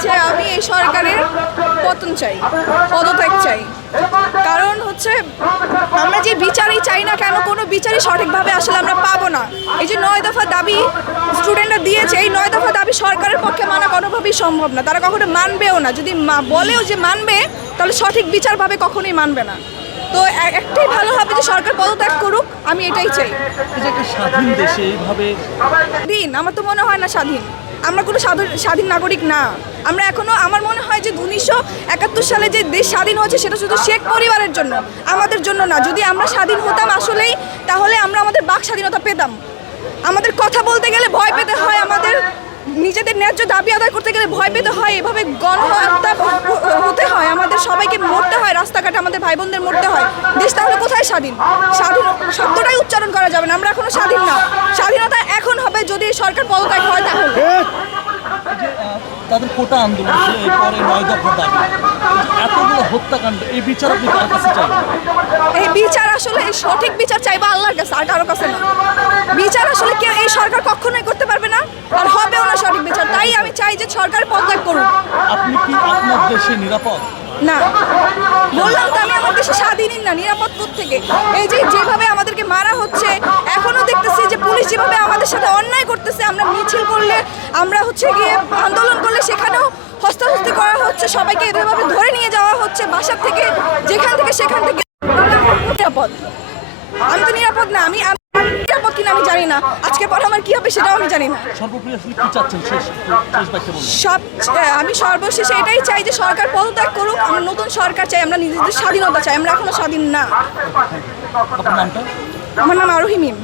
যে আমি এই সরকারের পতন চাই পদত্যাগ চাই। কারণ হচ্ছে আমরা যে বিচারই চাই না কেন কোনো বিচারই সঠিকভাবে আসলে আমরা পাবো না। এই যে নয় দফা দাবি স্টুডেন্টরা দিয়েছে এই নয় দফা দাবি সরকারের পক্ষে মানা কোনোভাবেই সম্ভব না। তারা কখনো মানবেও না। যদি মা- বলেও যে মানবে তাহলে সঠিক বিচারভাবে কখনোই মানবে না। তো একটাই ভালো হবে যে সরকার পদত্যাগ করুক আমি এটাই চাই। স্বাধীন দেশে এইভাবে দিন আমার তো মনে হয় না স্বাধীন। আমরা কোনো স্বাধীন- নাগরিক না। আমরা এখনও আমার মনে হয় যে উনিশশো একাত্তর সালে যে দেশ স্বাধীন হয়েছে, সেটা শুধু শেখ পরিবারের জন্য, আমাদের জন্য না। যদি আমরা স্বাধীন হতাম আসলেই, তাহলে আমরা আমাদের বাক স্বাধীনতা পেতাম। আমাদের কথা বলতে গেলে ভয় পেতে হয়, আমাদের নিজেদের ন্যায্য দাবি আদায় করতে গেলে ভয় পেতে হয়, এভাবে গণহত্যা হতে হয়, আমাদের সবাইকে মরতে হয়, রাস্তাঘাটে আমাদের ভাই বোনদের মরতে হয়। দেশ তাহলে কোথায় স্বাধীন? স্বাধীন শব্দটাই উচ্চারণ করা যাবে না, আমরা এখনও স্বাধীন না। স্বাধীনতা এখন হবে যদি সরকার পদত্যাগ হয় তাহলে। তাদের কোটা আন্দোলন এরপরে নয় দফা দাবি। এতগুলো হত্যাকাণ্ড এই বিচার আপনি কার কাছে চাইবেন? এই বিচার আসলে এই সঠিক বিচার চাইব আল্লাহর কাছে আর কারও কাছে না। বিচার আসলে কেউ এই সরকার কখনোই করতে পারবে না আর হবেও না সঠিক বিচার। তাই আমি চাই যে সরকার পদত্যাগ করুক। আপনি কি আপনার দেশে নিরাপদ? না। বললাম তো আমি আমার দেশে স্বাধীনই না নিরাপদ থেকে এই যে যেভাবে আমাদেরকে মারা হচ্ছে আমরা হচ্ছে গিয়ে আন্দোলন করলে সেখানেও হস্তাহস্তি করা হচ্ছে সবাইকে এভাবে ধরে নিয়ে যাওয়া হচ্ছে বাসার থেকে যেখান থেকে সেখান থেকে। নিরাপদ। আমি তো নিরাপদ না আমি নিরাপদ কিনা আমি জানি না। আজকে পর আমার কি হবে সেটাও আমি জানি না। সব আমি সর্বশেষে এটাই চাই যে সরকার পদত্যাগ করুক আমরা নতুন সরকার চাই আমরা নিজেদের স্বাধীনতা চাই আমরা এখনও স্বাধীন না। আমার নাম আরোহী মিম।